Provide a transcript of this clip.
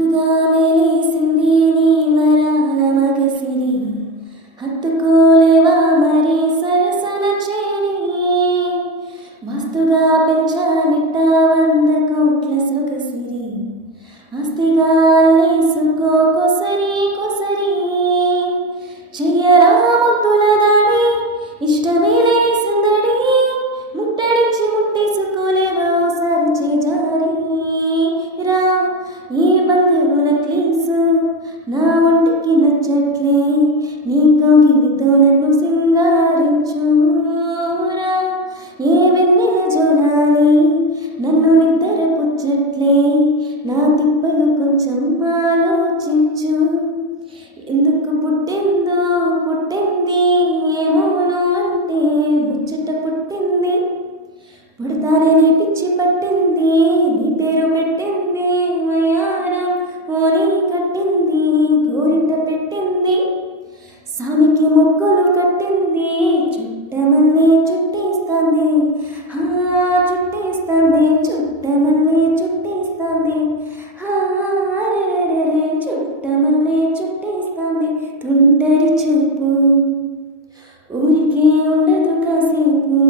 ముద్దుగా మెలేసింది నీ వరాల మగసిరి, హత్తుకోలేవా మరి సరసన చేరి, మస్తుగా పెంచానిట్ట 100 కోట్ల సొగసిరి, ఆస్తిగా అల్లేసుకో కొసరి కొసరి, చెయ్యరా ముద్దుల దాడి ఇష్టమే లేని సందడి, ముట్టడించి ముట్టేసుకోలేవా సరిచే జారి, రా ఈ బంగారు నెక్లెస్ నా ఒంటికి నచ్చట్లే, నీ కౌగిలితో నన్ను సింగారించు, రా ఏ వెన్నెల జోడాలి నన్ను నిద్ర పుచ్చట్లే, నా తిప్పలు కొంచెం ఆలోచించు, ఎందుకు పుట్టిందో పుట్టింది ఏమోనో అంటే ముచ్చట పుట్టింది, పుడతానే నీ పిచ్చి పట్టింది, నీ పేరు పెట్టింది వయ్యారం ఓని కట్టింది, గోరింట పెట్టింది సామికి మొక్కలు కట్టింది, చుట్టమల్లి చుట్టేస్తాంది, చుట్టేస్తాంది చుట్టమల్లి చుట్టేస్తాంది, చుట్టమల్లి చుట్టేస్తాంది, తుంటరి చూపు ఊరికే ఉండదు కాసేపు.